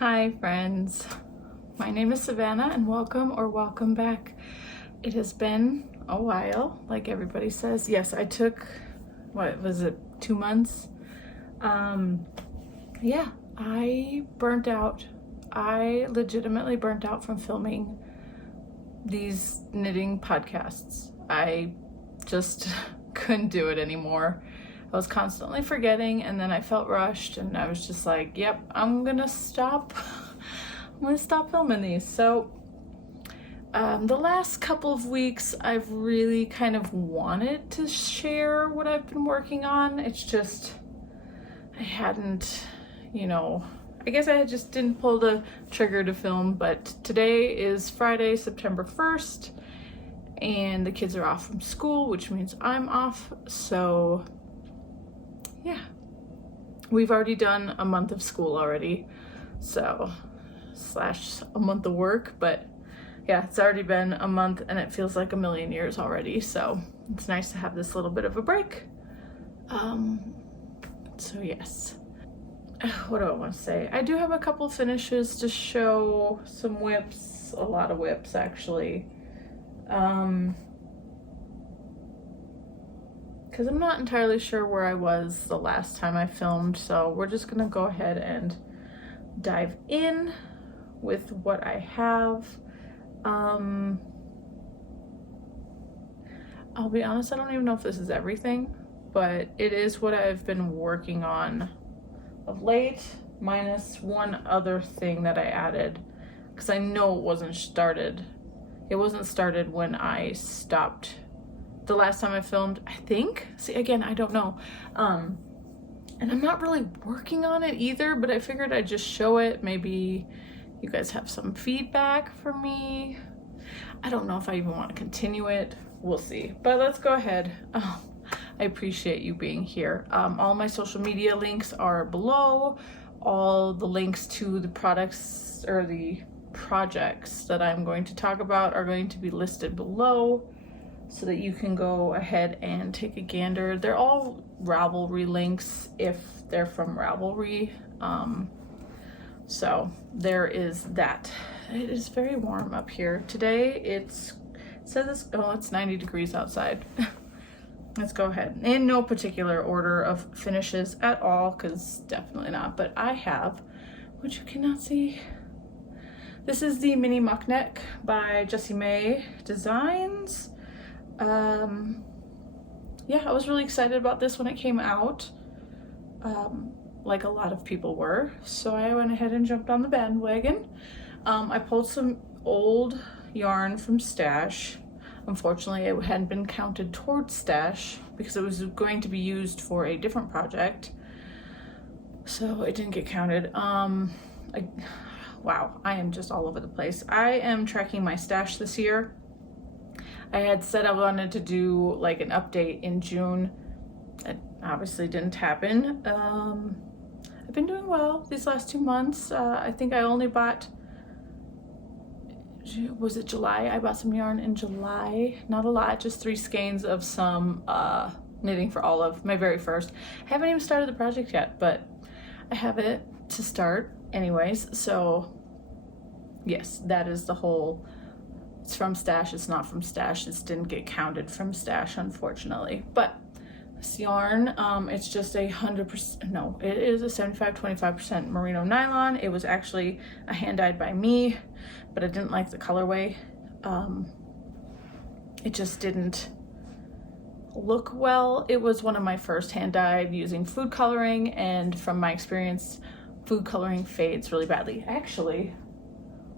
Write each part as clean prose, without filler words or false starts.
Hi friends, my name is Savannah and welcome back. It has been a while, like everybody says. Yes, I took, what was it, 2 months? Yeah, I burnt out. I legitimately burnt out from filming these knitting podcasts. I just couldn't do it anymore. I was constantly forgetting, and then I felt rushed, and I was just like, yep, I'm gonna stop filming these. So the last couple of weeks I've really kind of wanted to share what I've been working on. It's just I hadn't, I guess I just didn't pull the trigger to film. But today is Friday, September 1st, and the kids are off from school, which means I'm off. So yeah, we've already done a month of school already, so slash a month of work, but yeah, it's already been a month and it feels like a million years already, so it's nice to have this little bit of a break. So yes, what do I want to say? I do have a couple finishes to show, some whips, a lot of whips actually. Because I'm not entirely sure where I was the last time I filmed, so we're just gonna go ahead and dive in with what I have. I'll be honest, I don't even know if this is everything, but it is what I've been working on of late, minus one other thing that I added, because I know it wasn't started. It wasn't started when I stopped the last time I filmed, I think. See, again, I don't know. And I'm not really working on it either, but I figured I'd just show it. Maybe you guys have some feedback for me. I don't know if I even want to continue it. We'll see. But let's go ahead. Oh, I appreciate you being here. All my social media links are below. All the links to the products or the projects that I'm going to talk about are going to be listed below, so that you can go ahead and take a gander. They're all Ravelry links if they're from Ravelry. So there is that. It is very warm up here. Today it says it's 90 degrees outside. Let's go ahead. In no particular order of finishes at all, because definitely not, but I have, which you cannot see. This is the mini muck neck by Jessie May Designs. Yeah, I was really excited about this when it came out, like a lot of people were, so I went ahead and jumped on the bandwagon. I pulled some old yarn from stash. Unfortunately, it hadn't been counted towards stash because it was going to be used for a different project, so it didn't get counted. Wow, I am just all over the place. I am tracking my stash this year. I had said I wanted to do like an update in June. It obviously didn't happen. I've been doing well these last 2 months. I think I only bought, was it July? I bought some yarn in July. Not a lot, just 3 skeins of some knitting for Olive, my very first. I haven't even started the project yet, but I have it to start anyways. So yes, that is the whole. It's from stash, it's not from stash. This didn't get counted from stash, unfortunately. But this yarn, it's just 100%, no, it is a 75-25% merino nylon. It was actually a hand dyed by me, but I didn't like the colorway. It just didn't look well. It was one of my first hand dyed using food coloring, and from my experience, food coloring fades really badly. Actually,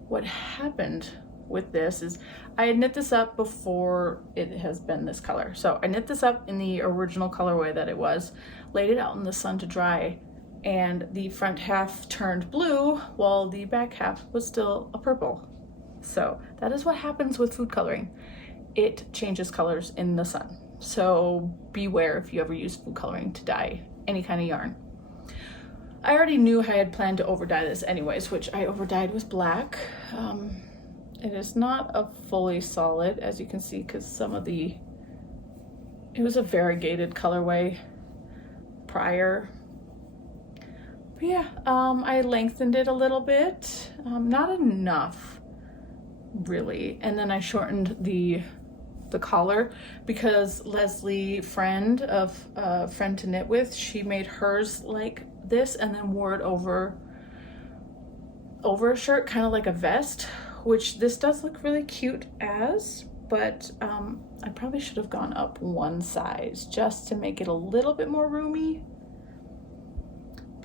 what happened with this is I had knit this up before it has been this color. So I knit this up in the original colorway that it was, laid it out in the sun to dry, and the front half turned blue while the back half was still a purple. So that is what happens with food coloring. It changes colors in the sun. So beware if you ever use food coloring to dye any kind of yarn. I already knew I had planned to over dye this anyways, which I over dyed with black. It is not a fully solid, as you can see, because it was a variegated colorway prior, But yeah, I lengthened it a little bit, not enough really, and then I shortened the collar because Leslie, friend to knit with, she made hers like this and then wore it over a shirt, kind of like a vest, which this does look really cute as, but I probably should have gone up one size just to make it a little bit more roomy.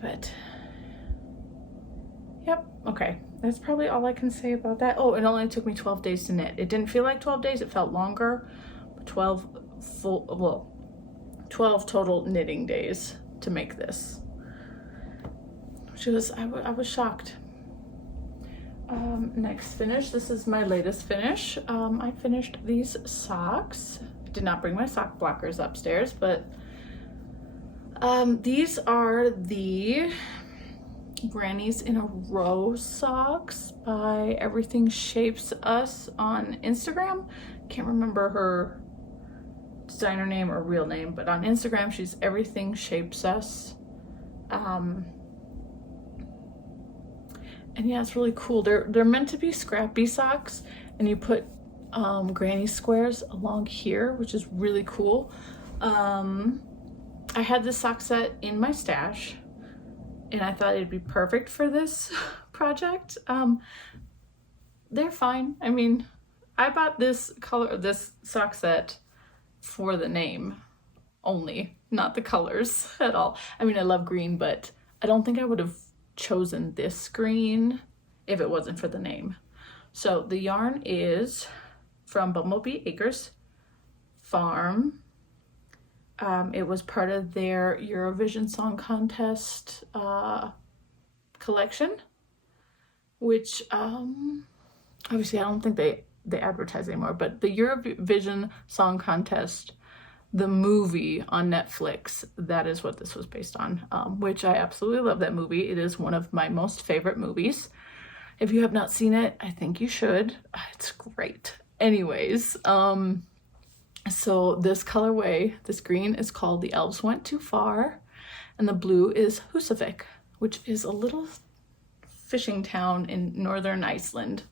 But yep, okay, that's probably all I can say about that. Oh, it only took me 12 days to knit. It didn't feel like 12 days, it felt longer, but 12 total knitting days to make this, which was, I was shocked. Next finish, this is my latest finish. I finished these socks. I did not bring my sock blockers upstairs, but these are the Grannies in a Row socks by Everything Shapes Us on Instagram. Can't remember her designer name or real name, but on Instagram she's Everything Shapes Us. And yeah, it's really cool. They're meant to be scrappy socks, and you put granny squares along here, which is really cool. I had this sock set in my stash, and I thought it'd be perfect for this project. They're fine. I mean, I bought this sock set for the name only, not the colors at all. I mean, I love green, but I don't think I would have chosen this green if it wasn't for the name. So the yarn is from Bumblebee Acres Farm. It was part of their Eurovision Song Contest collection, which obviously I don't think they advertise anymore, but the Eurovision Song Contest, the movie on Netflix, that is what this was based on, which I absolutely love that movie. It is one of my most favorite movies. If you have not seen it, I think you should. It's great. Anyways, so this colorway, this green is called The Elves Went Too Far, and the blue is Husavik, which is a little fishing town in northern Iceland.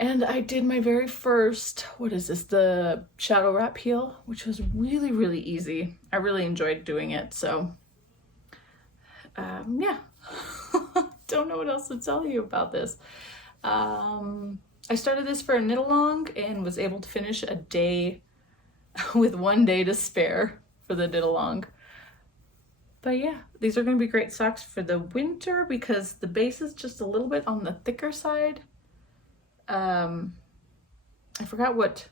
And I did my very first, what is this, the shadow wrap heel, which was really, really easy. I really enjoyed doing it, so yeah. Don't know what else to tell you about this. I started this for a knit along and was able to finish a day with 1 day to spare for the knit along. But yeah, these are going to be great socks for the winter because the base is just a little bit on the thicker side. I forgot what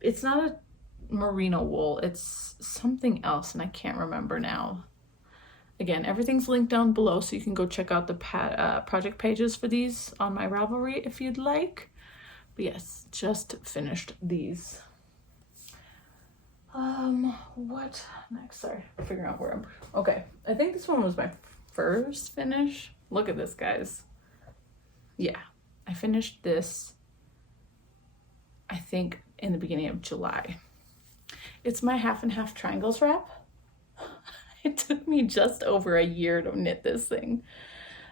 it's not a merino wool, it's something else and I can't remember now. Again, everything's linked down below, so you can go check out the project pages for these on my Ravelry if you'd like. But yes, just finished these. What next? Sorry, figuring out where I'm. Okay, I think this one was my first finish. Look at this, guys. Yeah, I finished this, I think, in the beginning of July. It's my half and half triangles wrap. It took me just over a year to knit this thing.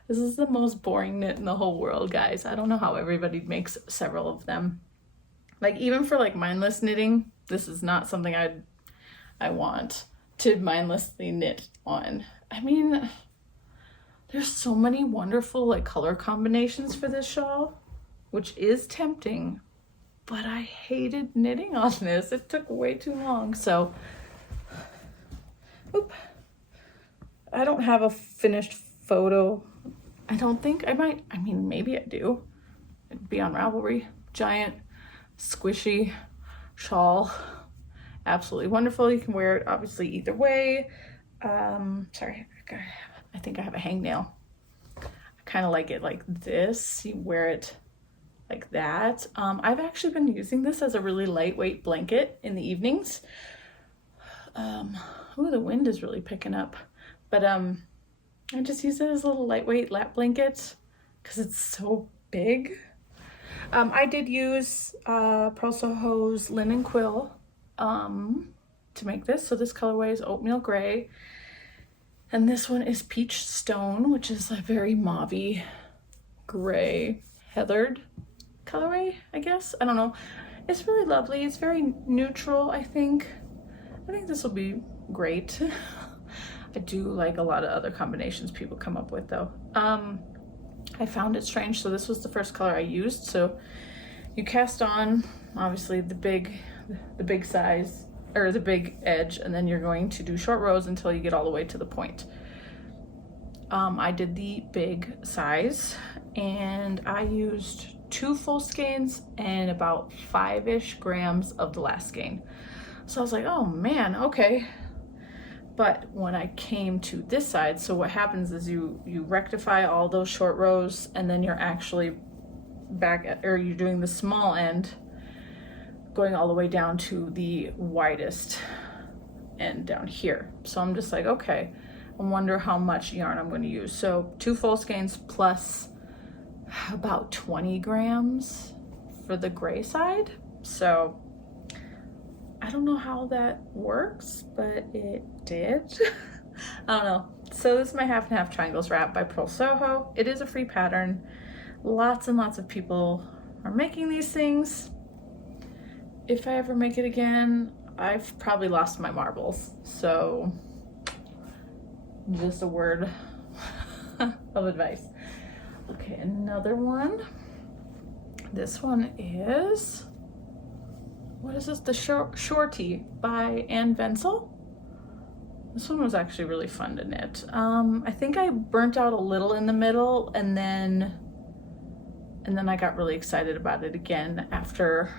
This is the most boring knit in the whole world, guys. I don't know how everybody makes several of them. Like, even for like mindless knitting, this is not something I want to mindlessly knit on. I mean, there's so many wonderful like color combinations for this shawl, which is tempting, but I hated knitting on this. It took way too long. So, oop. I don't have a finished photo. I don't think I might. I mean, maybe I do. It'd be on Ravelry. Giant, squishy shawl. Absolutely wonderful. You can wear it obviously either way. Sorry, I think I have a hangnail. I kind of like it like this. You wear it like that. I've actually been using this as a really lightweight blanket in the evenings. Ooh, the wind is really picking up. But I just use it as a little lightweight lap blanket because it's so big. I did use Pearl Soho's linen quill to make this. So this colorway is oatmeal gray. And this one is Peach Stone, which is a very mauvey gray heathered colorway, I guess. I don't know. It's really lovely. It's very neutral, I think. I think this will be great. I do like a lot of other combinations people come up with though. I found it strange, so this was the first color I used. So you cast on, obviously, the big size, or the big edge, and then you're going to do short rows until you get all the way to the point. I did the big size, and I used 2 full skeins and about 5-ish grams of the last skein. So I was like, oh man, okay. But when I came to this side, so what happens is you rectify all those short rows, and then you're actually back at, or you're doing the small end, going all the way down to the widest end down here. So I'm just like, okay, I wonder how much yarn I'm going to use. So 2 full skeins plus about 20 grams for the gray side. So I don't know how that works, but it did. I don't know. So this is my half and half triangles wrap by Pearl Soho. It is a free pattern. Lots and lots of people are making these things. If I ever make it again, I've probably lost my marbles. So just a word of advice. Okay, another one. This one is, what is this? The Shorty by Ann Venzel. This one was actually really fun to knit. I think I burnt out a little in the middle, and then I got really excited about it again after,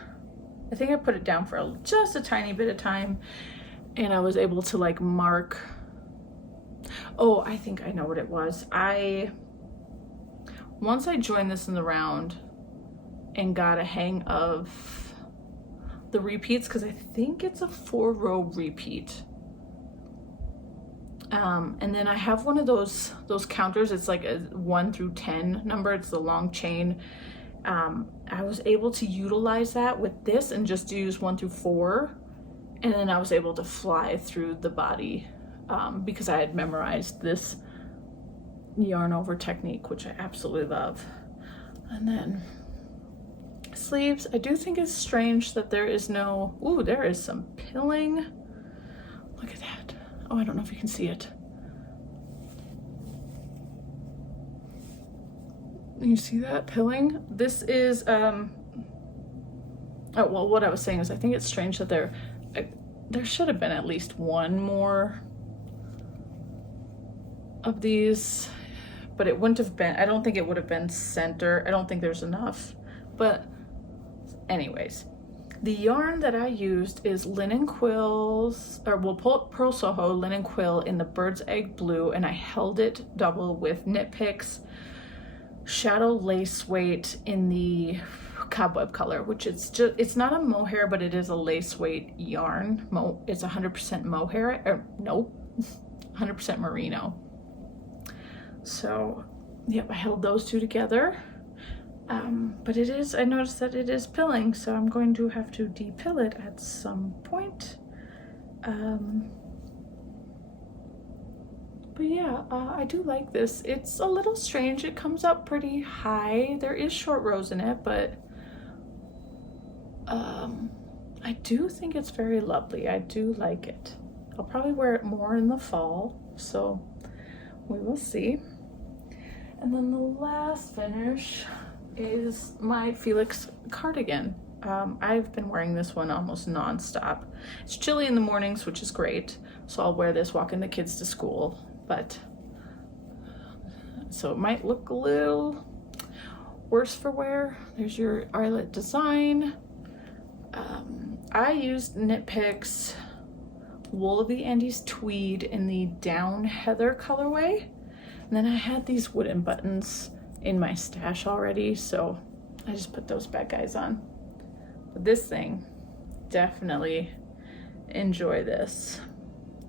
I think I put it down for just a tiny bit of time, and I was able to like mark, oh, I think I know what it was. Once I joined this in the round and got a hang of the repeats, because I think it's a 4-row repeat. And then I have one of those counters. It's like a 1 through 10 number. It's the long chain. I was able to utilize that with this and just use 1 through 4. And then I was able to fly through the body because I had memorized this yarn over technique, which I absolutely love. And then sleeves. I do think it's strange that there is no, ooh, there is some pilling. Look at that. Oh, I don't know if you can see it. You see that pilling? This is, oh, well, what I was saying is I think it's strange that there should have been at least one more of these, but it wouldn't have been, I don't think it would have been center. I don't think there's enough, but anyways. The yarn that I used is linen quills, or well, Pearl Soho linen quill in the bird's egg blue, and I held it double with Knit Picks shadow lace weight in the cobweb color, which it's not a mohair, but it is a lace weight yarn. It's 100% mohair, or nope, 100% merino. So, yep, I held those two together. But it is, I noticed that it is pilling, so I'm going to have to depill it at some point. But yeah, I do like this. It's a little strange. It comes up pretty high. There is short rows in it, but I do think it's very lovely. I do like it. I'll probably wear it more in the fall, so we will see. And then the last finish is my Felix cardigan. I've been wearing this one almost non-stop. It's chilly in the mornings, which is great, so I'll wear this walking the kids to school, but so it might look a little worse for wear. There's your eyelet design. I used Knit Picks Wool of the Andes tweed in the down heather colorway, and then I had these wooden buttons in my stash already, so I just put those bad guys on. But this thing, definitely enjoy this.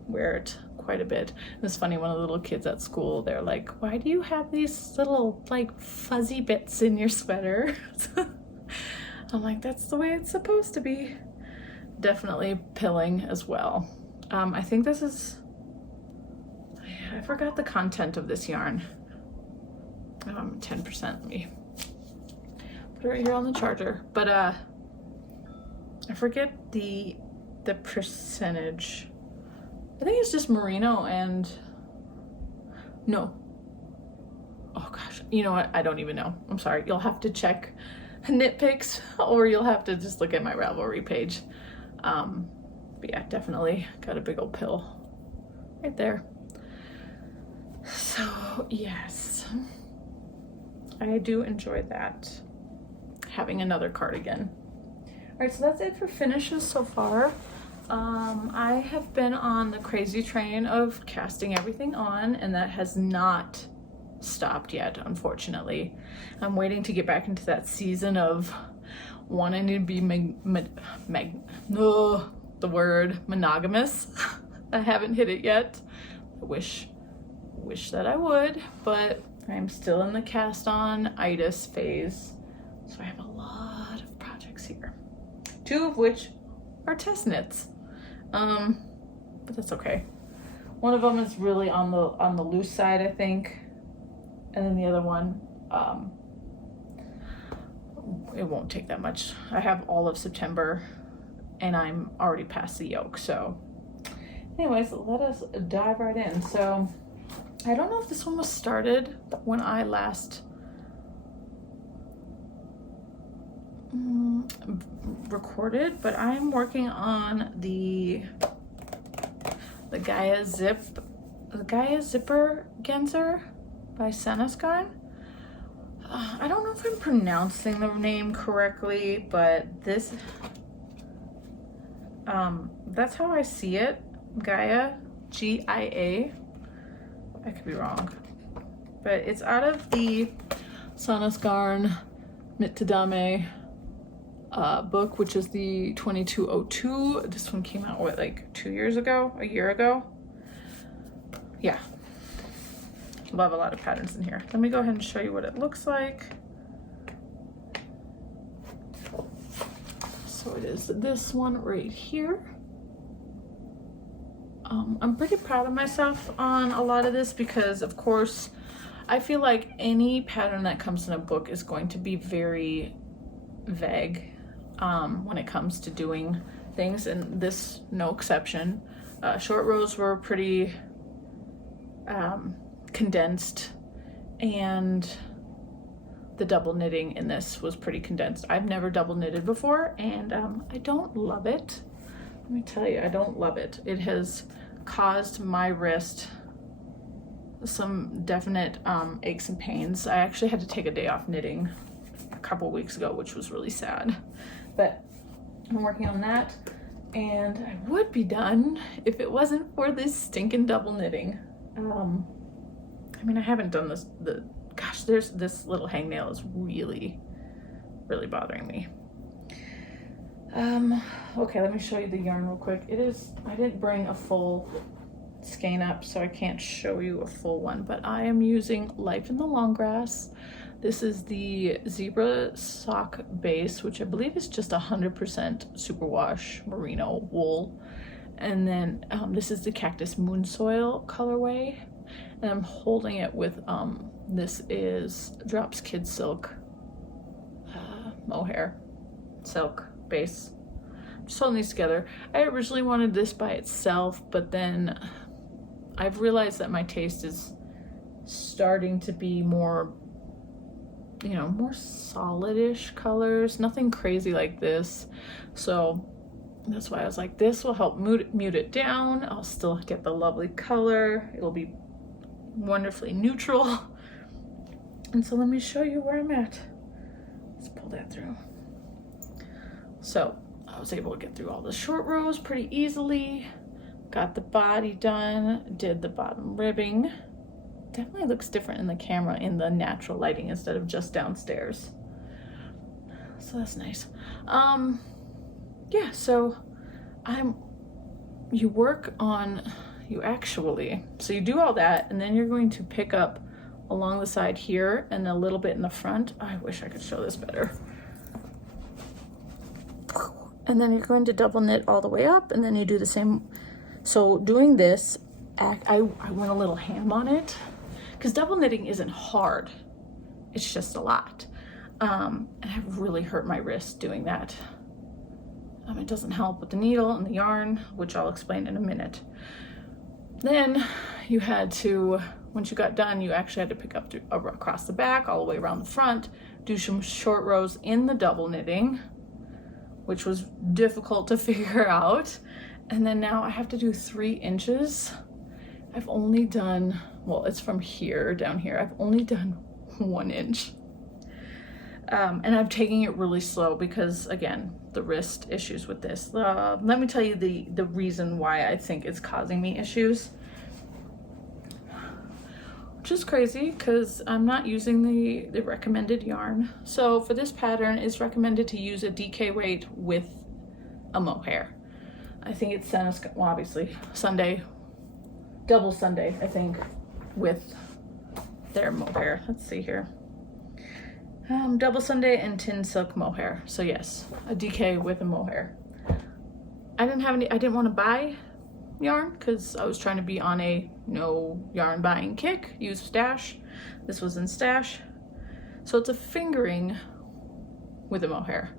Wear it quite a bit. It's funny, one of the little kids at school, they're like, why do you have these little like fuzzy bits in your sweater? I'm like, that's the way it's supposed to be. Definitely pilling as well. I think this is, I forgot the content of this yarn. 10%, let me put it right here on the charger. But I forget the percentage. I think it's just merino and, no. Oh gosh, you know what? I don't even know. I'm sorry. You'll have to check knit pics, or you'll have to just look at my Ravelry page. But yeah, definitely got a big old pill right there. So yes, I do enjoy that, having another cardigan. All right, so that's it for finishes so far. I have been on the crazy train of casting everything on, and that has not stopped yet, unfortunately. I'm waiting to get back into that season of wanting to be monogamous. I haven't hit it yet. I wish that I would, but I'm still in the cast on itis phase. So I have a lot of projects here, 2 of which are test knits. But that's okay. One of them is really on the loose side, I think. And then the other one, it won't take that much. I have all of September and I'm already past the yoke. So anyways, let us dive right in. So I don't know if this one was started when I last recorded, but I'm working on the Gaia Zipper Genzer by Svannah and I. I don't know if I'm pronouncing the name correctly, but this, that's how I see it. Gaia, G-I-A. I could be wrong, but it's out of the Svannah and I Mittadame book, which is the 2202. This one came out, what, like 2 years ago, a year ago? Yeah. Love a lot of patterns in here. Let me go ahead and show you what it looks like. So it is this one right here. I'm pretty proud of myself on a lot of this because, of course, I feel like any pattern that comes in a book is going to be very vague when it comes to doing things, and this no exception. Short rows were pretty condensed, and the double knitting in this was pretty condensed. I've never double knitted before, and I don't love it. Let me tell you, I don't love it. It has caused my wrist some definite aches and pains. I actually had to take a day off knitting a couple weeks ago, which was really sad. But I'm working on that, and I would be done if it wasn't for this stinking double knitting. I mean, I haven't done this, gosh, there's this little hangnail is really, really bothering me. Okay, let me show you the yarn real quick. I didn't bring a full skein up, so I can't show you a full one, but I am using Life in the Long Grass. This is the Zebra Sock Base, which I believe is just 100% superwash merino wool. And then this is the Cactus Moon Soil colorway. And I'm holding it with, this is Drops Kid Silk mohair silk base. I'm just holding these together. I originally wanted this by itself, but then I've realized that my taste is starting to be more, you know, more solid-ish colors, nothing crazy like this. So that's why I was like, this will help mute it down. I'll still get the lovely color. It'll be wonderfully neutral. And so let me show you where I'm at. Let's pull that through. So I was able to get through all the short rows pretty easily. Got the body done, did the bottom ribbing. Definitely looks different in the camera in the natural lighting instead of just downstairs. So that's nice. Yeah, so you do all that, and then you're going to pick up along the side here and a little bit in the front. I wish I could show this better. And then you're going to double knit all the way up, and then you do the same. So doing this, I went a little ham on it, because double knitting isn't hard. It's just a lot. And I've really hurt my wrist doing that. It doesn't help with the needle and the yarn, which I'll explain in a minute. Then you had to, once you got done, you actually had to pick up across the back, all the way around the front, do some short rows in the double knitting, which was difficult to figure out. And then now I have to do 3 inches. I've only done, well, it's from here down here. I've only done 1 inch. And I'm taking it really slow because, again, the wrist issues with this. Let me tell you the reason why I think it's causing me issues. Which is crazy because I'm not using the recommended yarn. So for this pattern, it's recommended to use a DK weight with a mohair. I think it's well, obviously Sunday, double Sunday, I think, with their mohair. Let's see here. Double Sunday and tin silk mohair. So yes, a DK with a mohair. I didn't want to buy yarn because I was trying to be on a no yarn buying kick. Use stash. This was in stash. So it's a fingering with a mohair.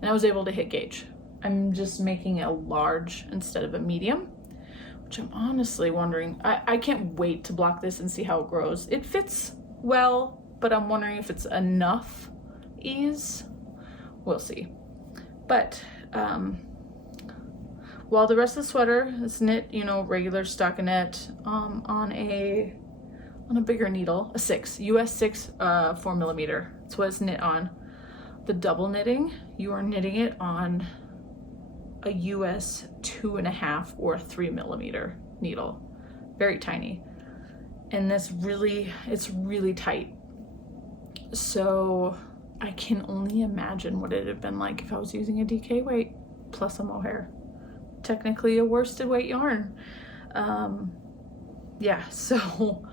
And I was able to hit gauge. I'm just making a large instead of a medium, which I'm honestly wondering. I can't wait to block this and see how it grows. It fits well, but I'm wondering if it's enough ease. We'll see. But while the rest of the sweater is knit, you know, regular stockinette on a bigger needle, a 6, US 6 4mm. That's what it's knit on. The double knitting, you are knitting it on a US 2.5 or 3mm needle, very tiny. And it's really tight. So I can only imagine what it'd have been like if I was using a DK weight plus a mohair. Technically a worsted weight yarn. Yeah, so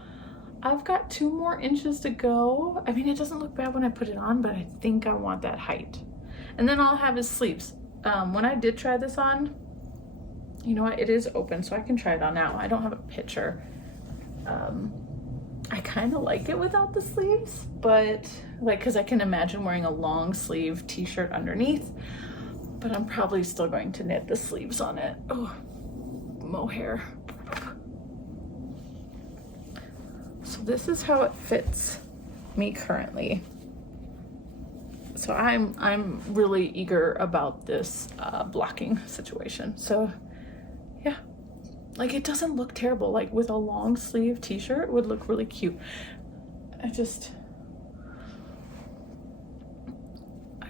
I've got 2 more inches to go. I mean, it doesn't look bad when I put it on, but I think I want that height. And then all I'll have is sleeves. When I did try this on, you know what, it is open, so I can try it on now. I don't have a picture. I kind of like it without the sleeves, but like, because I can imagine wearing a long sleeve t-shirt underneath, but I'm probably still going to knit the sleeves on it. Oh, mohair. So this is how it fits me currently. So I'm really eager about this blocking situation. So yeah, like it doesn't look terrible. Like with a long sleeve t-shirt, it would look really cute. I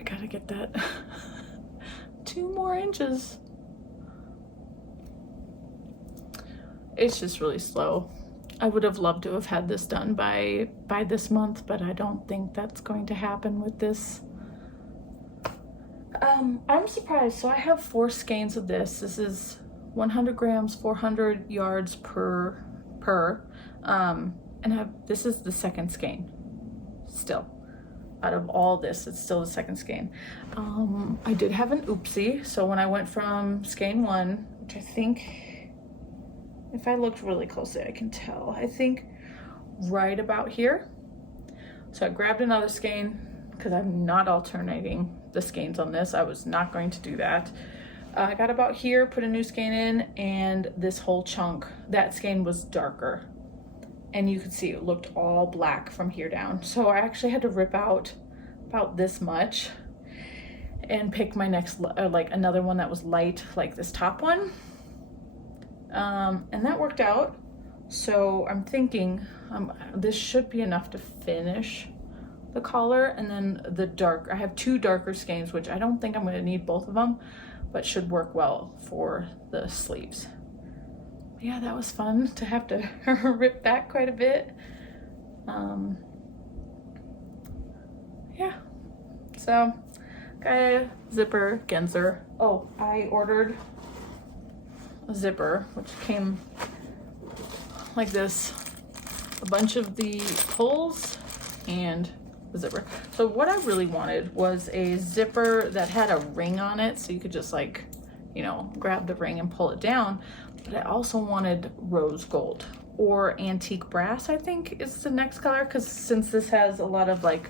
gotta get that 2 more inches. It's just really slow. I would have loved to have had this done by this month, but I don't think that's going to happen with this. I'm surprised. So I have 4 skeins of this. This is 100 grams, 400 yards per, and this is the second skein still. Out of all this, it's still the second skein. I did have an oopsie. So when I went from skein 1, which I think, if I looked really closely, I can tell, I think right about here. So I grabbed another skein because I'm not alternating the skeins on this. I was not going to do that. I got about here, put a new skein in, and this whole chunk, that skein was darker. And you could see it looked all black from here down. So I actually had to rip out about this much and pick my next, like another one that was light, like this top one. And that worked out. So I'm thinking this should be enough to finish the collar. And then I have 2 darker skeins, which I don't think I'm going to need both of them, but should work well for the sleeves. Yeah, that was fun to have to rip back quite a bit. Yeah, so got a zipper Genzer. Oh, I ordered a zipper, which came like this, a bunch of the pulls and the zipper. So what I really wanted was a zipper that had a ring on it, so you could just like, you know, grab the ring and pull it down. but I also wanted rose gold or antique brass, I think is the next color, because since this has a lot of like,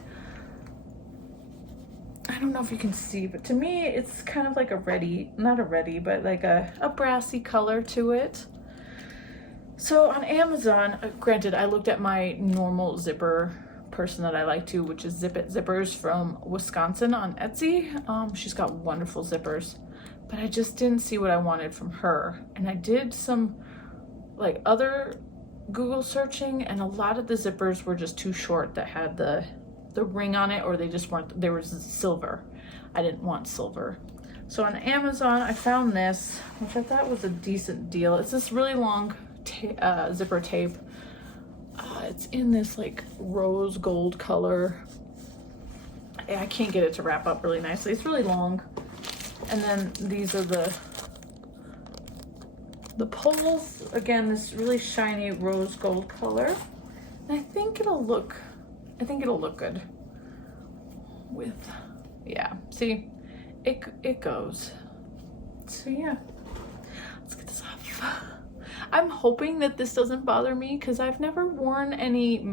I don't know if you can see, but to me it's kind of like a reddy, not a reddy, but like a brassy color to it. So on Amazon, granted, I looked at my normal zipper person that I like to, which is Zip It Zippers from Wisconsin on Etsy. She's got wonderful zippers, but I just didn't see what I wanted from her. And I did some like other Google searching, and a lot of the zippers were just too short that had the ring on it, or they just weren't, they were silver. I didn't want silver. So on Amazon, I found this, which I thought was a decent deal. It's this really long zipper tape. It's in this like rose gold color. I can't get it to wrap up really nicely. It's really long. And then these are the poles. Again, this really shiny rose gold color. And I think it'll look good with, yeah, see, it goes. So yeah, let's get this off. I'm hoping that this doesn't bother me, because I've never worn any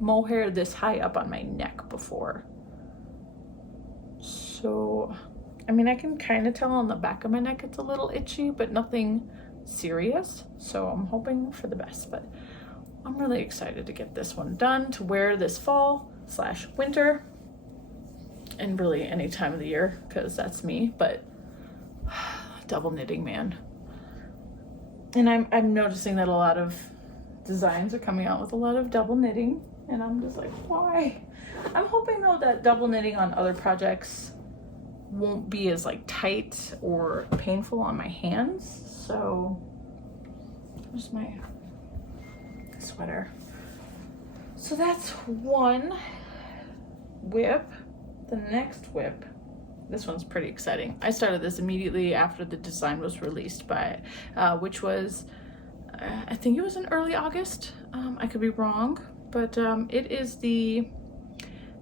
mohair this high up on my neck before. So, I mean, I can kind of tell on the back of my neck it's a little itchy, but nothing serious. So I'm hoping for the best, but I'm really excited to get this one done to wear this fall/winter, and really any time of the year, because that's me. But double knitting, man. And I'm noticing that a lot of designs are coming out with a lot of double knitting, and I'm just like, why? I'm hoping though that double knitting on other projects won't be as like tight or painful on my hands. So there's my sweater. So that's one whip. The next whip, this one's pretty exciting. I started this immediately after the design was released, which was, I think it was in early August. I could be wrong, but it is the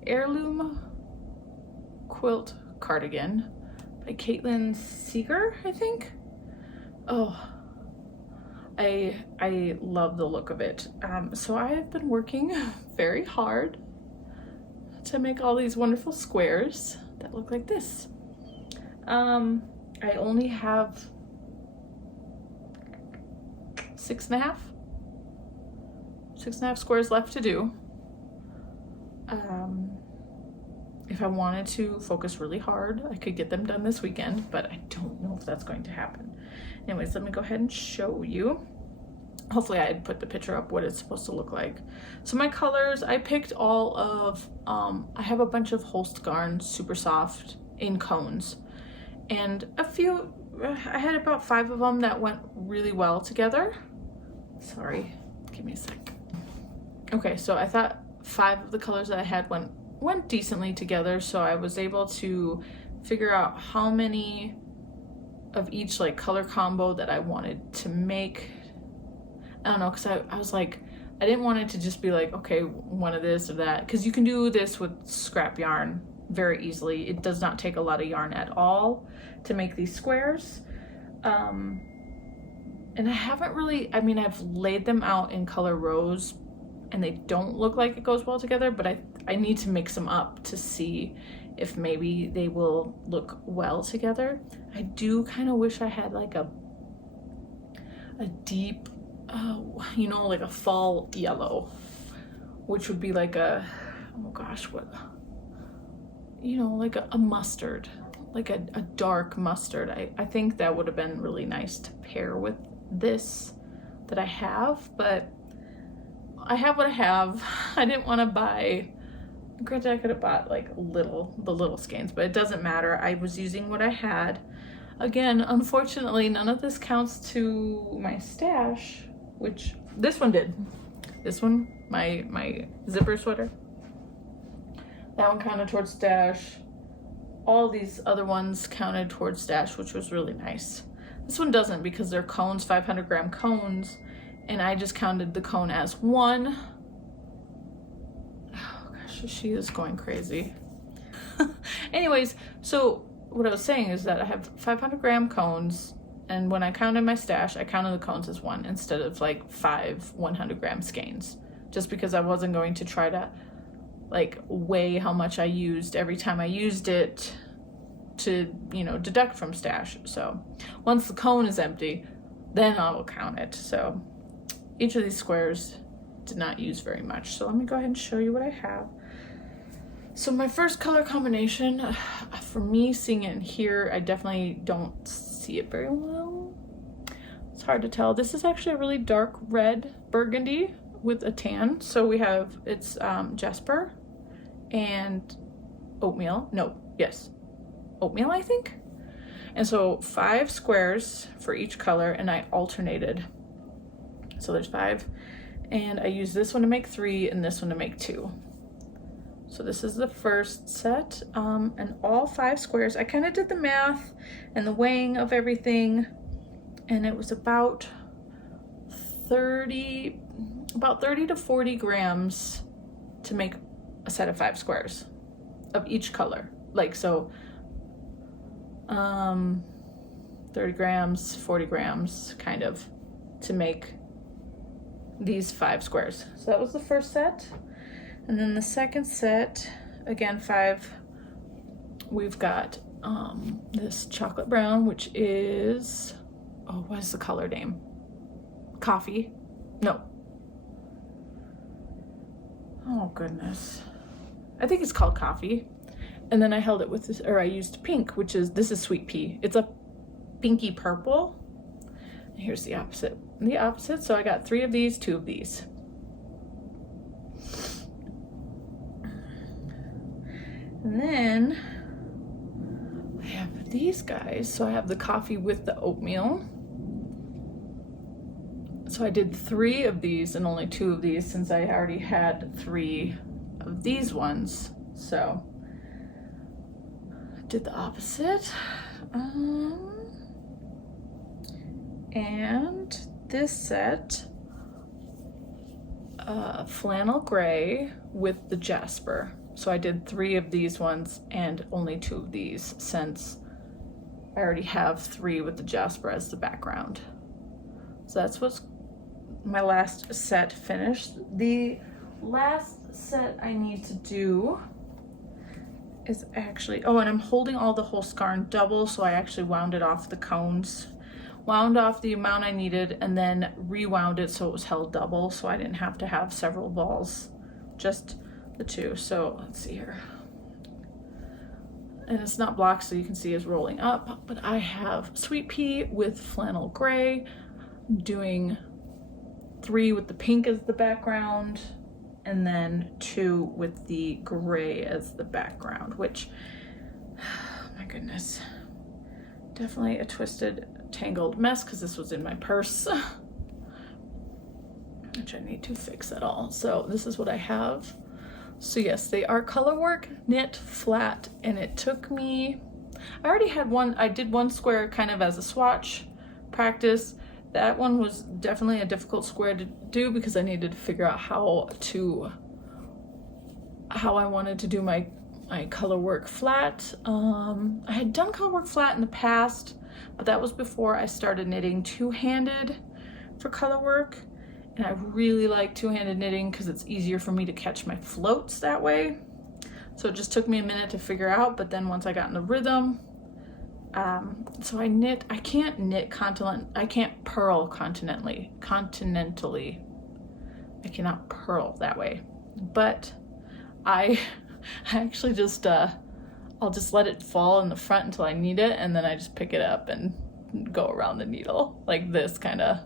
Heirloom Quilt Cardigan by Caitlin Seeger, I think. Oh, I love the look of it. So I have been working very hard to make all these wonderful squares that look like this. I only have 6.5 squares left to do. If I wanted to focus really hard, I could get them done this weekend, but I don't know if that's going to happen. Anyways, let me go ahead and show you. Hopefully I had put the picture up what it's supposed to look like. So my colors, I picked all of, I have a bunch of Holst Garn Super Soft in cones, and a few, I had about 5 of them that went really well together. Sorry, give me a sec. Okay, so I thought 5 of the colors that I had went decently together, so I was able to figure out how many of each like color combo that I wanted to make. I don't know, because I was like, I didn't want it to just be like, okay, one of this or that, because you can do this with scrap yarn very easily. It does not take a lot of yarn at all to make these squares. And I haven't really, I mean, I've laid them out in color rose and they don't look like it goes well together, but I need to mix them up to see if maybe they will look well together. I do kind of wish I had like a deep, you know, like a fall yellow, which would be like a, oh gosh, what, you know, like a mustard, like a dark mustard. I think that would have been really nice to pair with this that I have, but I have what I have. I didn't want to buy, granted I could have bought like the little skeins, but it doesn't matter. I was using what I had. Again, unfortunately, none of this counts to my stash, which this one did. This one, my zipper sweater, that one counted towards stash. All these other ones counted towards stash, which was really nice. This one doesn't because they're cones, 500 gram cones, and I just counted the cone as one. Oh gosh, she is going crazy. Anyways, so what I was saying is that I have 500 gram cones, And when I counted my stash, I counted the cones as one instead of like 5 100-gram skeins, just because I wasn't going to try to like weigh how much I used every time I used it to, you know, deduct from stash. So once the cone is empty, then I will count it. So each of these squares did not use very much. So let me go ahead and show you what I have. So my first color combination, for me seeing it in here, I definitely don't see it very well. It's hard to tell. This is actually a really dark red burgundy with a tan. So we have, it's Jasper and oatmeal. No, yes, oatmeal, I think. And so 5 squares for each color, and I alternated. So there's 5, and I used this one to make 3 and this one to make 2. So this is the first set, and all 5 squares, I kind of did the math and the weighing of everything, and it was about 30 to 40 grams to make a set of 5 squares of each color. Like, so 30 grams, 40 grams, kind of, to make these 5 squares. So that was the first set. And then the second set, again, 5, we've got this chocolate brown, which is, oh, what is the color name? Coffee? No. Oh, goodness. I think it's called coffee. And then I held it with this, or I used pink, which is, this is sweet pea. It's a pinky purple. And here's the opposite. The opposite, so I got 3 of these, 2 of these. And then I have these guys. So I have the coffee with the oatmeal. So I did 3 of these and only 2 of these, since I already had 3 of these ones. So I did the opposite. And this set, flannel gray with the Jasper. So I did 3 of these ones and only 2 of these, since I already have 3 with the Jasper as the background. So that's what's my last set finished. The last set I need to do is actually, oh, and I'm holding all the whole skein double, so I actually wound it off the cones, wound off the amount I needed, and then rewound it so it was held double, so I didn't have to have several balls, just the 2. So let's see here, and it's not blocked, so you can see it's rolling up, but I have sweet pea with flannel gray. I'm doing 3 with the pink as the background, and then 2 with the gray as the background, which, oh my goodness, definitely a twisted, tangled mess, because this was in my purse, which I need to fix at all. So this is what I have. So yes, they are color work, knit, flat, and it took me, I already had one, I did one square kind of as a swatch practice. That one was definitely a difficult square to do, because I needed to figure out how I wanted to do my color work flat. I had done color work flat in the past, but that was before I started knitting two-handed for color work. And I really like two-handed knitting because it's easier for me to catch my floats that way. So it just took me a minute to figure out, but then once I got in the rhythm, so I can't knit I can't purl continentally. I cannot purl that way. But I actually just, I'll just let it fall in the front until I need it, and then I just pick it up and go around the needle like this, kind of.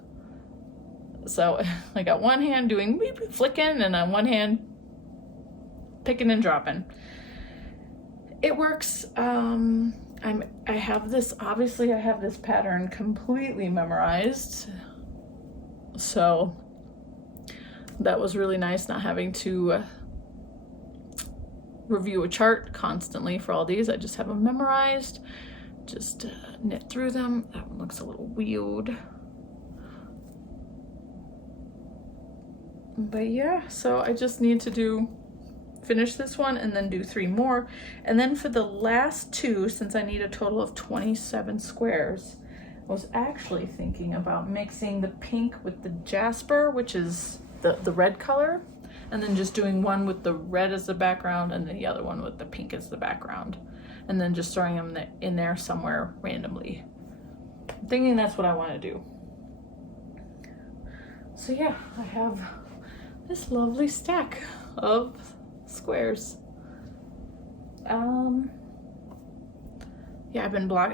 So I got one hand doing beep, beep, flicking, and on one hand picking and dropping. It works. I have this pattern completely memorized, so that was really nice, not having to review a chart constantly for all these. I just have them memorized, just knit through them. That one looks a little weird, but yeah, so I just need to finish this one and then do 3 more. And then for the last 2, since I need a total of 27 squares, was actually thinking about mixing the pink with the jasper, which is the red color, and then just doing one with the red as the background and the other one with the pink as the background, and then just throwing them in there somewhere randomly. I'm thinking that's what I want to do. So yeah, I have this lovely stack of squares. Yeah,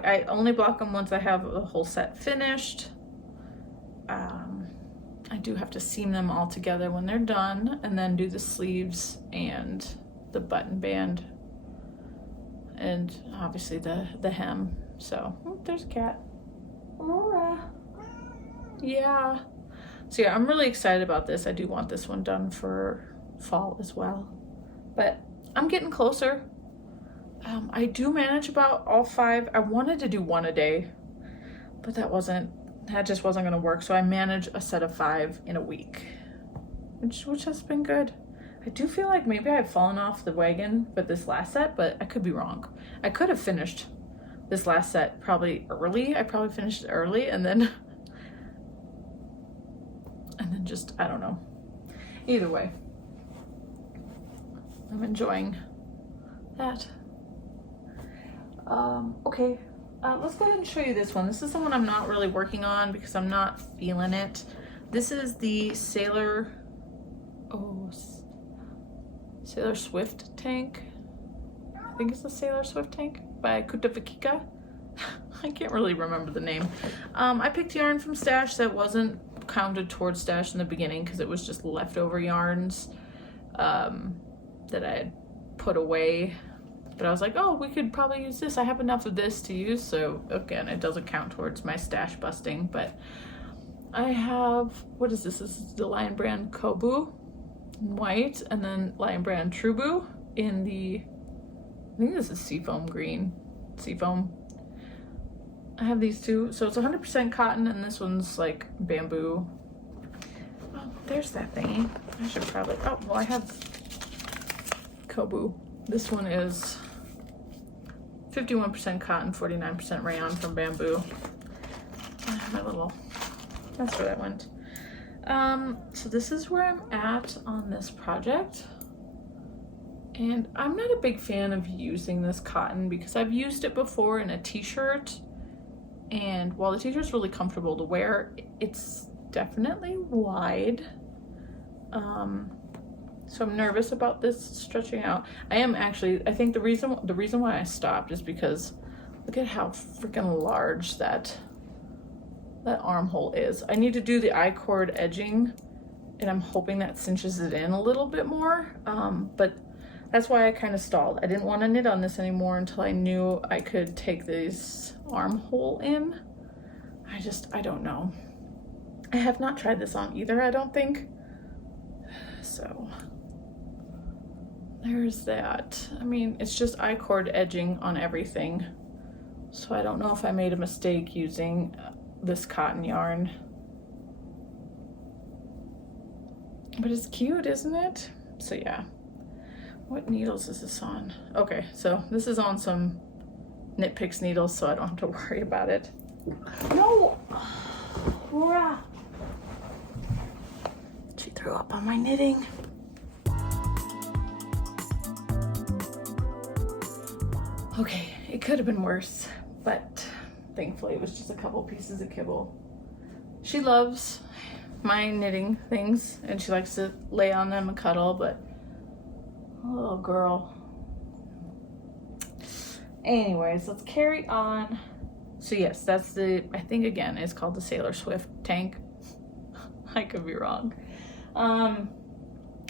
I only block them once I have a whole set finished. I do have to seam them all together when they're done, and then do the sleeves and the button band, and obviously the hem. So, oh, there's a cat. Aurora. Yeah. So yeah, I'm really excited about this. I do want this one done for fall as well, but I'm getting closer. I do manage about all 5. I wanted to do 1 a day, but that just wasn't gonna work. So I manage a set of 5 in a week, which has been good. I do feel like maybe I've fallen off the wagon with this last set, but I could be wrong. I could have finished this last set probably early. I probably finished it early and then just, I don't know. Either way, I'm enjoying that. Okay, let's go ahead and show you this one. This is the one I'm not really working on because I'm not feeling it. This is the Sailor Swift tank. I think it's the Sailor Swift tank by Kutafikika. I can't really remember the name. I picked yarn from stash that wasn't counted towards stash in the beginning because it was just leftover yarns that I had put away. But I was like, oh, we could probably use this. I have enough of this to use. So again, it doesn't count towards my stash busting, but I have, what is this? This is the Lion Brand Kobu in white, and then Lion Brand Trubu in the, I think this is seafoam green, seafoam. I have these two. So it's 100% cotton, and this one's like bamboo. Oh, there's that thingy. I should probably, oh, well, I have Kobu. This one is 51% cotton, 49% rayon from bamboo. My little, that's where that went. So this is where I'm at on this project. And I'm not a big fan of using this cotton because I've used it before in a t-shirt. And while the t-shirt's really comfortable to wear, it's definitely wide. So I'm nervous about this stretching out. I am actually, I think the reason why I stopped is because look at how freaking large that armhole is. I need to do the I-cord edging, and I'm hoping that cinches it in a little bit more. But that's why I kind of stalled. I didn't want to knit on this anymore until I knew I could take this armhole in. I don't know. I have not tried this on either, I don't think. So there's that. I mean, it's just I-cord edging on everything. So I don't know if I made a mistake using this cotton yarn. But it's cute, isn't it? So yeah. What needles is this on? Okay, so this is on some Knit Picks needles, so I don't have to worry about it. No! Laura! She threw up on my knitting. Okay, it could have been worse, but thankfully it was just a couple pieces of kibble. She loves my knitting things, and she likes to lay on them and cuddle, but oh girl. Anyways, let's carry on. So yes, that's the, I think again, it's called the Sailor Swift tank. I could be wrong.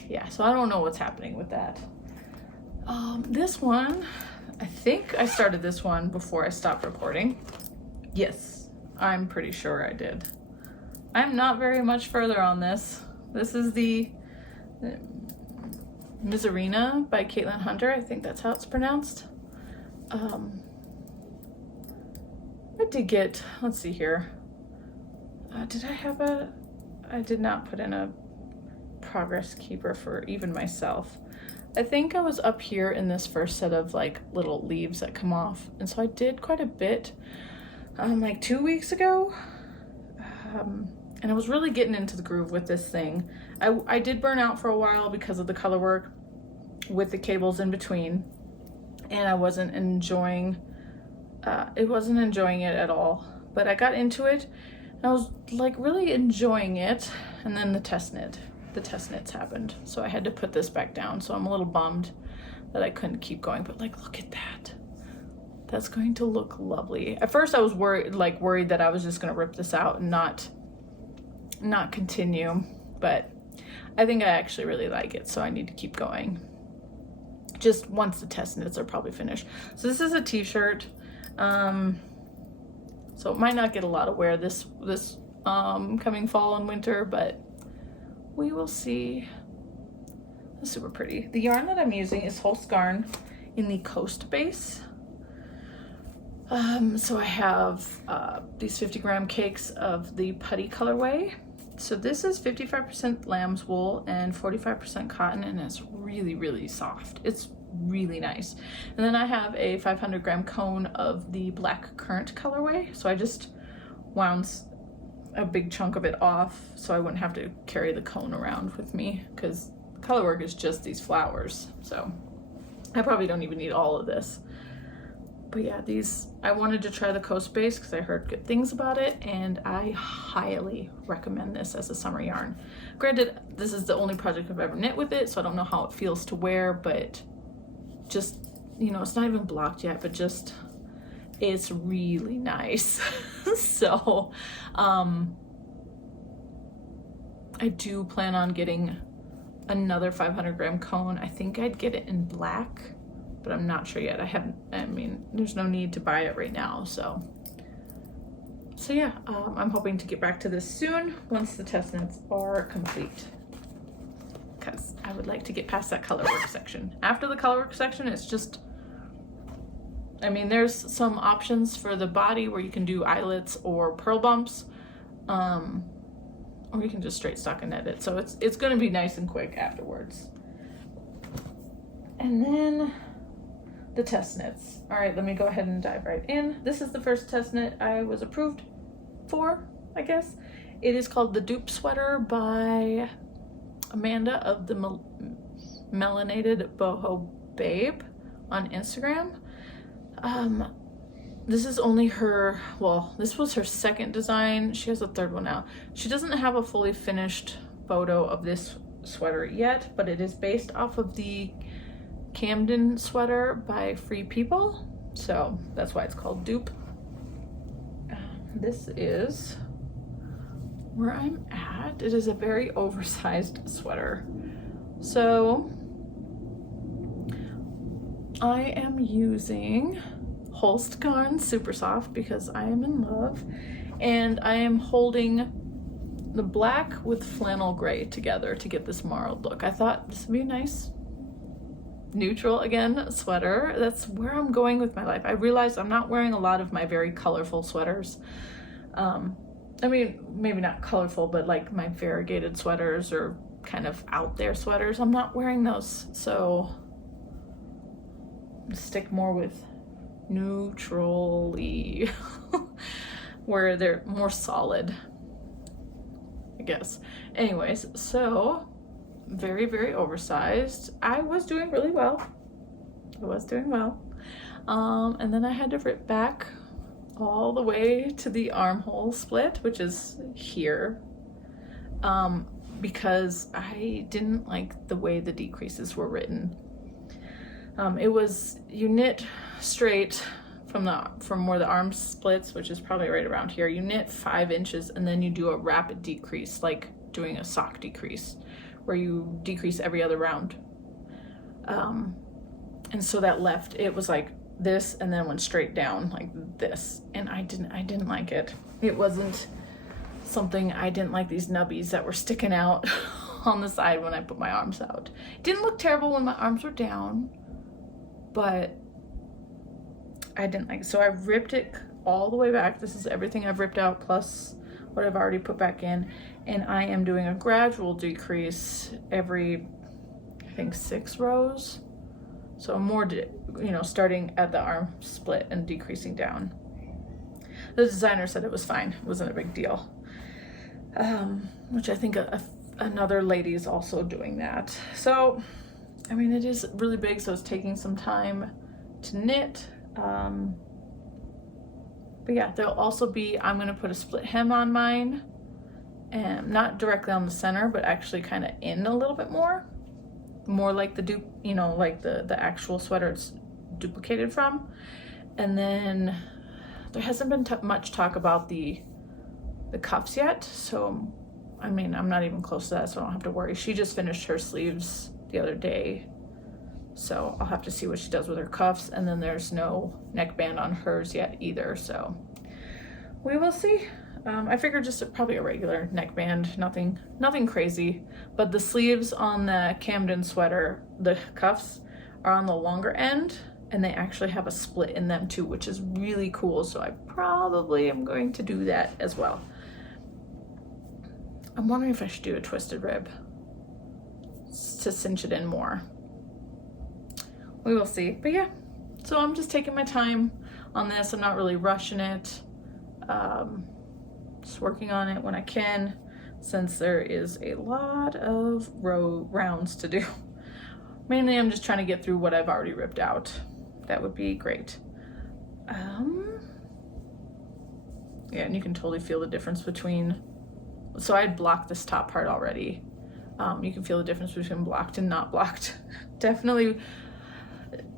Yeah, so I don't know what's happening with that. This one, I think I started this one before I stopped recording. Yes, I'm pretty sure I did. I'm not very much further on this. This is the Miserina by Caitlin Hunter. I think that's how it's pronounced. I did get, let's see here. Did I have I did not put in a progress keeper for even myself. I think I was up here in this first set of like little leaves that come off. And so I did quite a bit, like 2 weeks ago. And I was really getting into the groove with this thing. I did burn out for a while because of the color work with the cables in between, and I wasn't enjoying it at all. But I got into it and I was like really enjoying it, and then the test knits happened, so I had to put this back down. So I'm a little bummed that I couldn't keep going, but like, look at that. That's going to look lovely. At first I was worried that I was just gonna rip this out and not continue, but I think I actually really like it, so I need to keep going just once the test knits are probably finished. So this is a t-shirt, so it might not get a lot of wear this coming fall and winter, but we will see. It's super pretty. The yarn that I'm using is Holst yarn in the Coast base. So I have these 50-gram cakes of the putty colorway. So this is 55% lamb's wool and 45% cotton, and it's really, really soft. It's really nice. And then I have a 500-gram cone of the black currant colorway. So I just wound a big chunk of it off so I wouldn't have to carry the cone around with me, because color work is just these flowers. So I probably don't even need all of this. But yeah, I wanted to try the Coast base because I heard good things about it, and I highly recommend this as a summer yarn. Granted, this is the only project I've ever knit with it, so I don't know how it feels to wear, but just, it's not even blocked yet, but just, it's really nice. So, I do plan on getting another 500-gram cone. I think I'd get it in black, but I'm not sure yet. There's no need to buy it right now. So yeah, I'm hoping to get back to this soon once the test knits are complete, because I would like to get past that color work section. After the color work section, it's just, there's some options for the body where you can do eyelets or pearl bumps, or you can just straight stock and knit it. So it's going to be nice and quick afterwards. And then the test knits. All right, let me go ahead and dive right in. This is the first test knit I was approved for, I guess. It is called the Dupe Sweater by Amanda of the Melanated Boho Babe on Instagram. This is only this was her second design. She has a third one now. She doesn't have a fully finished photo of this sweater yet, but it is based off of the Camden sweater by Free People, so that's why it's called Dupe. This is where I'm at. It is a very oversized sweater. So I am using Holst yarn Super Soft because I am in love, and I am holding the black with flannel gray together to get this marled look. I thought this would be a nice neutral again sweater. That's where I'm going with my life. I realized I'm not wearing a lot of my very colorful sweaters. Maybe not colorful, but like my variegated sweaters or kind of out there sweaters, I'm not wearing those. So stick more with neutrally where they're more solid, I guess. Anyways, so very, very oversized. I was doing really well. And then I had to rip back all the way to the armhole split, which is here, because I didn't like the way the decreases were written. It was, you knit straight from where the arm splits, which is probably right around here. You knit 5 inches and then you do a rapid decrease, like doing a sock decrease, where you decrease every other round. And so that left, it was like this and then went straight down like this, and I didn't like it. It wasn't something, I didn't like these nubbies that were sticking out on the side when I put my arms out. It didn't look terrible when my arms were down, but I didn't like it. So I ripped it all the way back. This is everything I've ripped out plus what I've already put back in, and I am doing a gradual decrease every, I think, 6 rows. So more, starting at the arm split and decreasing down. The designer said it was fine. It wasn't a big deal. Which I think another lady is also doing that. So, I mean, it is really big, so it's taking some time to knit. But yeah, there'll also be, I'm going to put a split hem on mine, and not directly on the center, but actually kind of in a little bit more like the dupe, you know, like the actual sweater it's duplicated from. And then there hasn't been much talk about the cuffs yet, so I mean, I'm not even close to that, so I don't have to worry. She just finished her sleeves the other day, so I'll have to see what she does with her cuffs. And then there's no neckband on hers yet either, so we will see. I figured just probably a regular neckband, nothing crazy. But the sleeves on the Camden sweater, the cuffs are on the longer end, and they actually have a split in them too, which is really cool. So I probably am going to do that as well. I'm wondering if I should do a twisted rib to cinch it in more. We will see. But yeah, so I'm just taking my time on this. I'm not really rushing it. Just working on it when I can, since there is a lot of rounds to do. Mainly I'm just trying to get through what I've already ripped out. That would be great. Yeah, and you can totally feel the difference between, so I had blocked this top part already. You can feel the difference between blocked and not blocked. Definitely.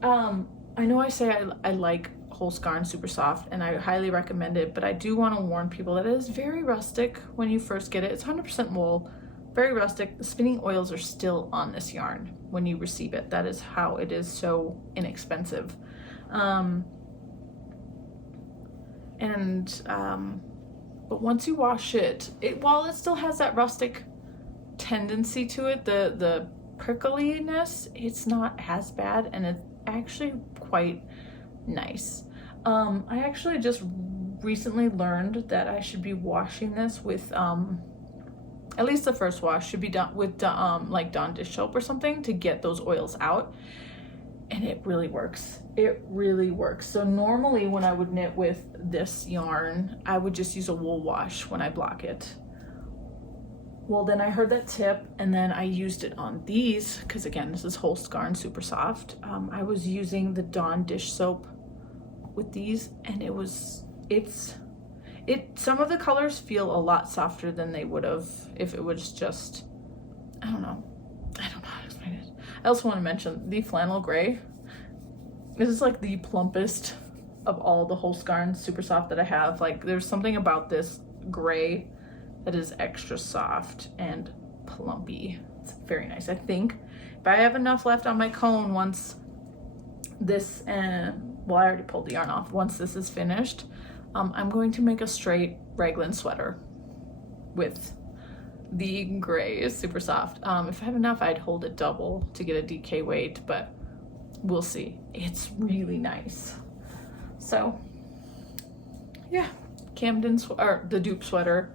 I know I say I like Holst Garn Super Soft, and I highly recommend it, but I do want to warn people that it is very rustic when you first get it. It's 100% wool, very rustic. The spinning oils are still on this yarn when you receive it. That is how it is so inexpensive. But once you wash it, while it still has that rustic tendency to it, the prickliness, it's not as bad, and it's actually quite nice. I actually just recently learned that I should be washing this with at least the first wash should be done with like Dawn dish soap or something to get those oils out, and it really works. It really works. So normally when I would knit with this yarn, I would just use a wool wash when I block it. Well, then I heard that tip, and then I used it on these, because again, this is Holst Garn Super Soft. I was using the Dawn dish soap with these, and some of the colors feel a lot softer than they would have if it was just, I don't know how to explain it. I also want to mention the flannel gray. This is like the plumpest of all the Holst Garn Super Soft that I have. Like, there's something about this gray that is extra soft and plumpy. It's very nice. I think if I have enough left on my cone once this, well, I already pulled the yarn off. Once this is finished, I'm going to make a straight raglan sweater with the gray Super Soft. If I have enough, I'd hold it double to get a DK weight, but we'll see. It's really nice. So yeah, Camden's, or the dupe sweater.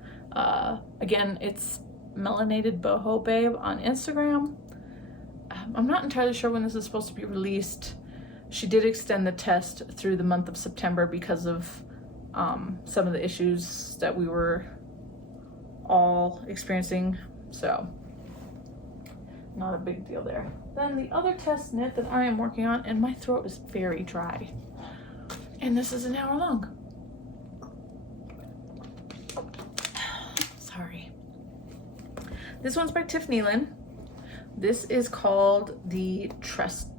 Again, it's Melanated Boho Babe on Instagram. I'm not entirely sure when this is supposed to be released. She did extend the test through the month of September because of some of the issues that we were all experiencing, so not a big deal there. Then the other test knit that I am working on, and my throat is very dry, and this is an hour long. Sorry. This one's by Tiffany Lynn. This is called the Trestle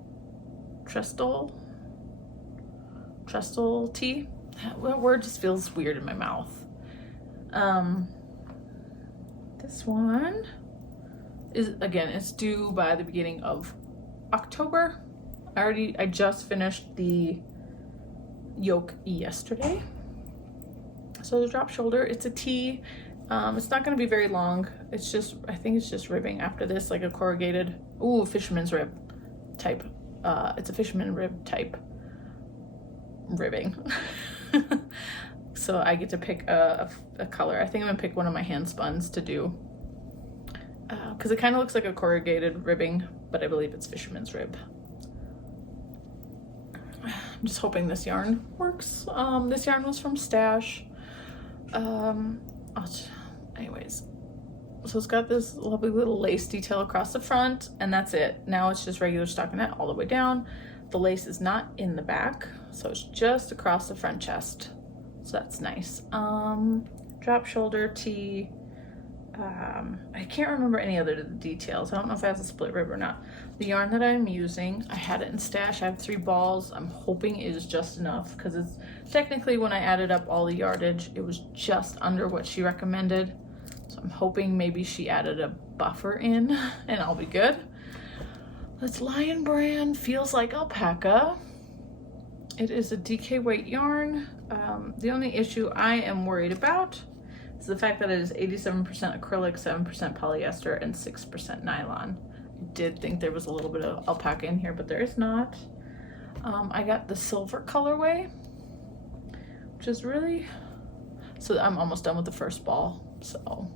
tea. That word just feels weird in my mouth. This one is, again, it's due by the beginning of October. I just finished the yoke yesterday. So the drop shoulder, it's a tee. It's not going to be very long. It's just, I think it's just ribbing after this, like a corrugated, fisherman's rib type. It's a fisherman rib type ribbing. So I get to pick a color. I think I'm gonna pick one of my hand spuns to do, because it kind of looks like a corrugated ribbing, but I believe it's fisherman's rib. I'm just hoping this yarn works. This yarn was from Stash. Anyways, so it's got this lovely little lace detail across the front, and that's it. Now it's just regular stockinette all the way down. The lace is not in the back, so it's just across the front chest, so that's nice. Drop shoulder tee. I can't remember any other details. I don't know if it has a split rib or not. The yarn that I'm using, I had it in stash. I have 3 balls. I'm hoping it is just enough, because it's technically, when I added up all the yardage, it was just under what she recommended. So I'm hoping maybe she added a buffer in and I'll be good. This Lion brand feels like alpaca. It is a DK weight yarn. The only issue I am worried about is the fact that it is 87% acrylic, 7% polyester, and 6% nylon. I did think there was a little bit of alpaca in here, but there is not. I got the silver colorway, which is really, so I'm almost done with the first ball, so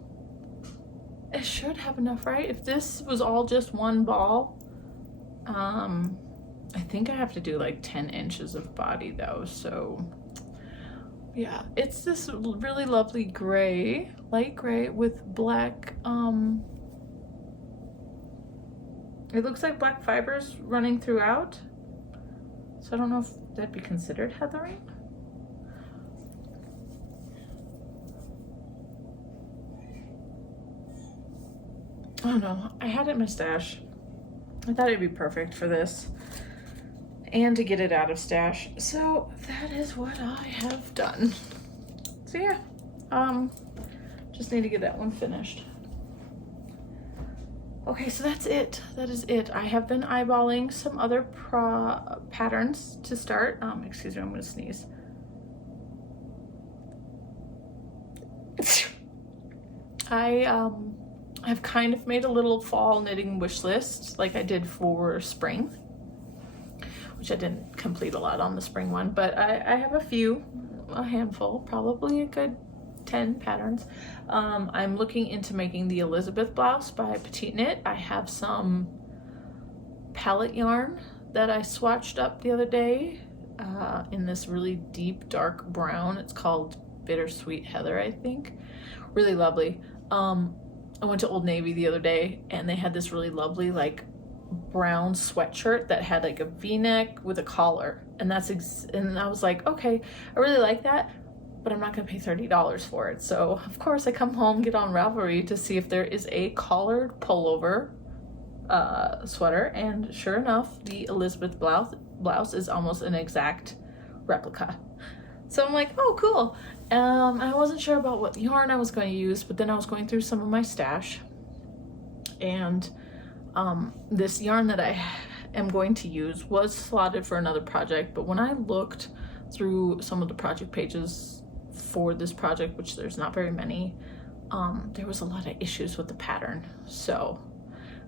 it should have enough, right? If this was all just one ball, I think I have to do like 10 inches of body though, so yeah. It's this really lovely gray, light gray with black, it looks like black fibers running throughout, so I don't know if that'd be considered heathering. I don't know, I had it in my stash. I thought it'd be perfect for this and to get it out of stash. So that is what I have done. So yeah, just need to get that one finished. Okay, so that's it. That is it. I have been eyeballing some other patterns to start. Excuse me, I'm gonna sneeze. I've kind of made a little fall knitting wish list like I did for spring, which I didn't complete a lot on the spring one, but I have a handful, probably a good 10 patterns. I'm looking into making the Elizabeth blouse by Petite Knit. I have some palette yarn that I swatched up the other day in this really deep dark brown. It's called Bittersweet Heather, I think. Really lovely. I went to Old Navy the other day and they had this really lovely like brown sweatshirt that had like a v-neck with a collar, and and I was like, okay, I really like that, but I'm not gonna pay $30 for it. So of course I come home, get on Ravelry to see if there is a collared pullover sweater, and sure enough, the Elizabeth blouse is almost an exact replica. So I'm like, oh cool. I wasn't sure about what yarn I was going to use, but then I was going through some of my stash, and this yarn that I am going to use was slotted for another project, but when I looked through some of the project pages for this project, which there's not very many, there was a lot of issues with the pattern, so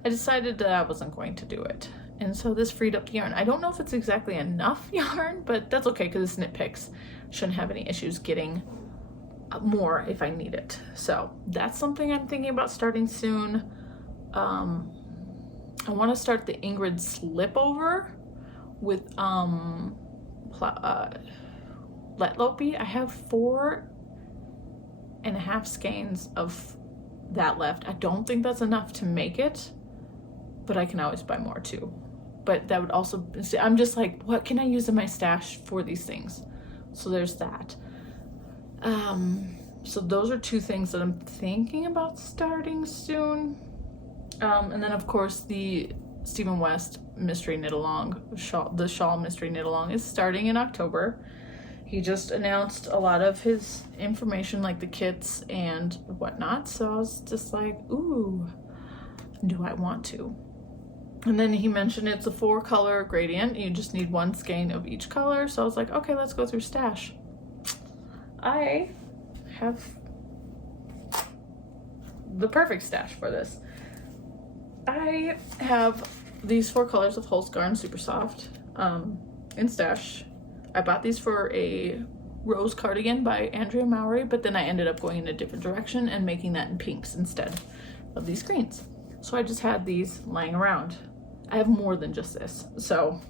I decided that I wasn't going to do it. And so this freed up the yarn. I don't know if it's exactly enough yarn, but that's okay because it's knit picks. Shouldn't have any issues getting more if I need it. So that's something I'm thinking about starting soon. I want to start the Ingrid slip over with Let Lopi. I have 4.5 skeins of that left. I don't think that's enough to make it, but I can always buy more too. But that would also, I'm just like, what can I use in my stash for these things? So there's that. So those are 2 things that I'm thinking about starting soon. And then of course the Stephen West mystery knit along, the shawl mystery knit along is starting in October. He just announced a lot of his information, like the kits and whatnot. So I was just like, ooh, do I want to? And then he mentioned it's a 4-color gradient. You just need 1 skein of each color. So I was like, okay, let's go through stash. I have the perfect stash for this. I have these 4 colors of Holst Garn Super Soft in stash. I bought these for a rose cardigan by Andrea Mowry, but then I ended up going in a different direction and making that in pinks instead of these greens. So I just had these lying around. I have more than just this. So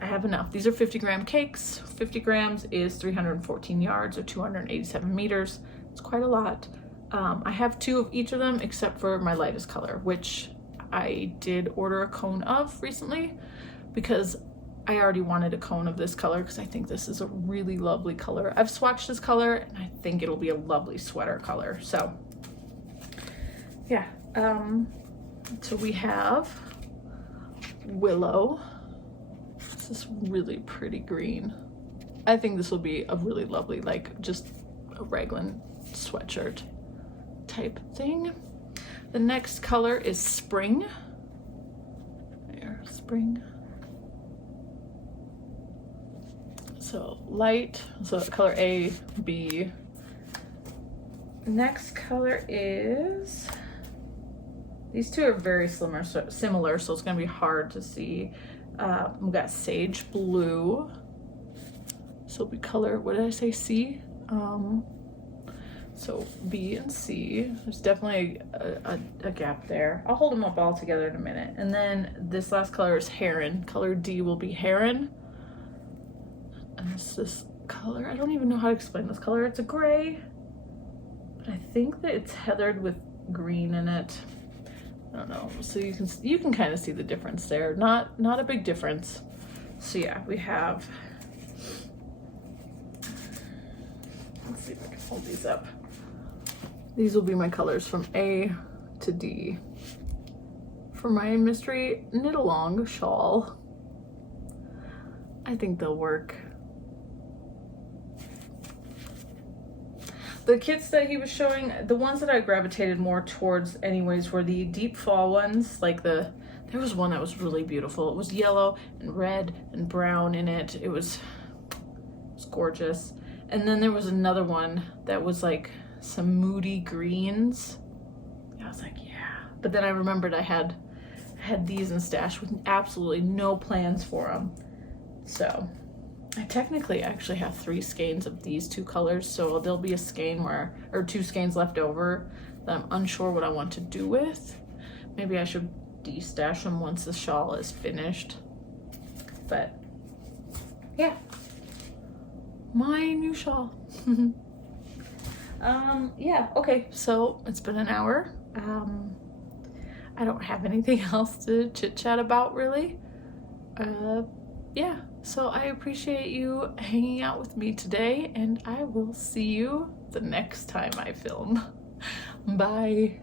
I have enough. These are 50-gram cakes. 50 grams is 314 yards or 287 meters. It's quite a lot. I have 2 of each of them except for my lightest color, which I did order a cone of recently because I already wanted a cone of this color because I think this is a really lovely color. I've swatched this color and I think it'll be a lovely sweater color. So yeah, so we have Willow. This is really pretty green. I think this will be a really lovely, like just a raglan sweatshirt type thing. The next color is Spring. There, Spring. So light, so color A, B. Next color is, these two are very similar, so it's gonna be hard to see. We've got Sage Blue. So we color, what did I say, C? So B and C, there's definitely a gap there. I'll hold them up all together in a minute. And then this last color is Heron. Color D will be Heron. And it's this color, I don't even know how to explain this color. It's a gray, but I think that it's heathered with green in it. I don't know, so you can kind of see the difference there. Not a big difference. So yeah, we have, let's see if I can hold these up. These will be my colors from A to D for my mystery knit along shawl. I think they'll work. The kits that he was showing, the ones that I gravitated more towards anyways were the deep fall ones. Like there was one that was really beautiful. It was yellow and red and brown in it. It was gorgeous. And then there was another one that was like some moody greens. I was like, yeah. But then I remembered I had these in stash with absolutely no plans for them. So I technically actually have 3 skeins of these 2 colors, so there'll be a skein or 2 skeins left over that I'm unsure what I want to do with. Maybe I should de-stash them once the shawl is finished. But yeah, my new shawl. Yeah, okay, so it's been an hour. I don't have anything else to chit-chat about really. Yeah, so I appreciate you hanging out with me today, and I will see you the next time I film. Bye.